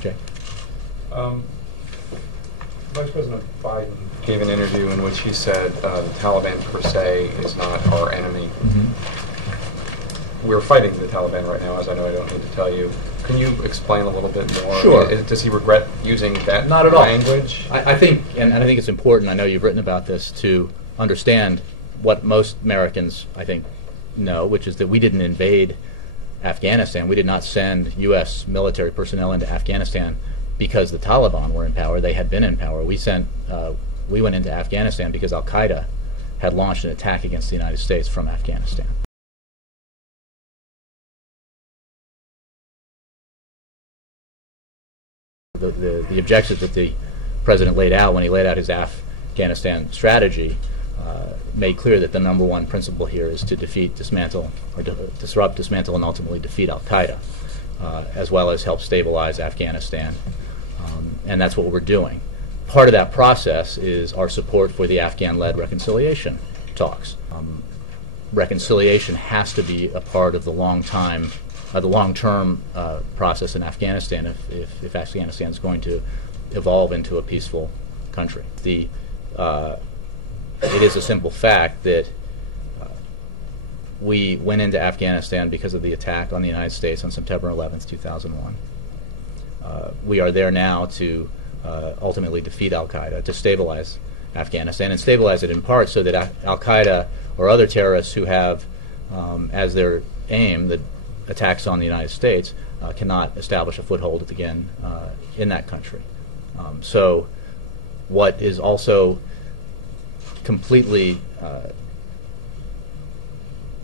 Jay? Vice President Biden gave an interview in which he said the Taliban per se is not our enemy. We're fighting the Taliban right now, as I know I don't need to tell you. Can you explain a little bit more? Sure. I mean, does he regret using that Not at all. language? I think, and I think it's important, I know you've written about this, to understand what most Americans, I think, know, which is that we didn't invade Afghanistan. We did not send U.S. military personnel into Afghanistan because the Taliban were in power. They had been in power. We went into Afghanistan because Al-Qaeda had launched an attack against the United States from Afghanistan. The objective that the President laid out when he laid out his Afghanistan strategy made clear that the #1 principle here is to defeat, dismantle, or disrupt, dismantle, and ultimately defeat Al-Qaeda, as well as help stabilize Afghanistan. And that's what we're doing. Part of that process is our support for the Afghan-led reconciliation talks. Reconciliation has to be a part of the long-term process in Afghanistan if Afghanistan is going to evolve into a peaceful country. It is a simple fact that we went into Afghanistan because of the attack on the United States on September 11th, 2001. We are there now to ultimately defeat Al-Qaeda, to stabilize Afghanistan, and stabilize it in part so that Al-Qaeda or other terrorists who have as their aim the attacks on the United States cannot establish a foothold again in that country. So what is also completely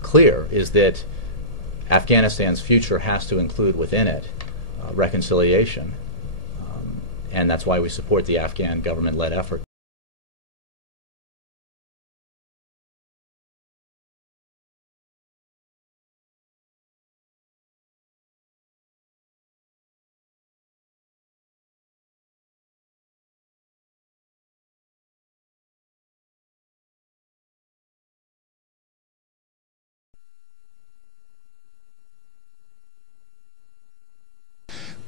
clear is that Afghanistan's future has to include within it reconciliation, and that's why we support the Afghan government-led effort.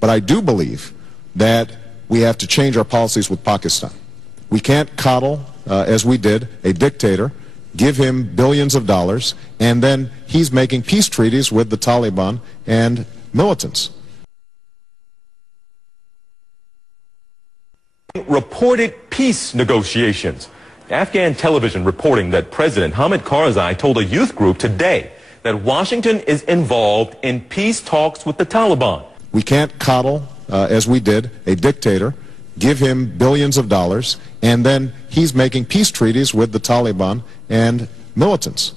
But I do believe that we have to change our policies with Pakistan. We can't coddle, as we did, a dictator, give him billions of dollars, and then he's making peace treaties with the Taliban and militants. Reported peace negotiations. Afghan television reporting that President Hamid Karzai told a youth group today that Washington is involved in peace talks with the Taliban. We can't coddle, as we did, a dictator, give him billions of dollars, and then he's making peace treaties with the Taliban and militants.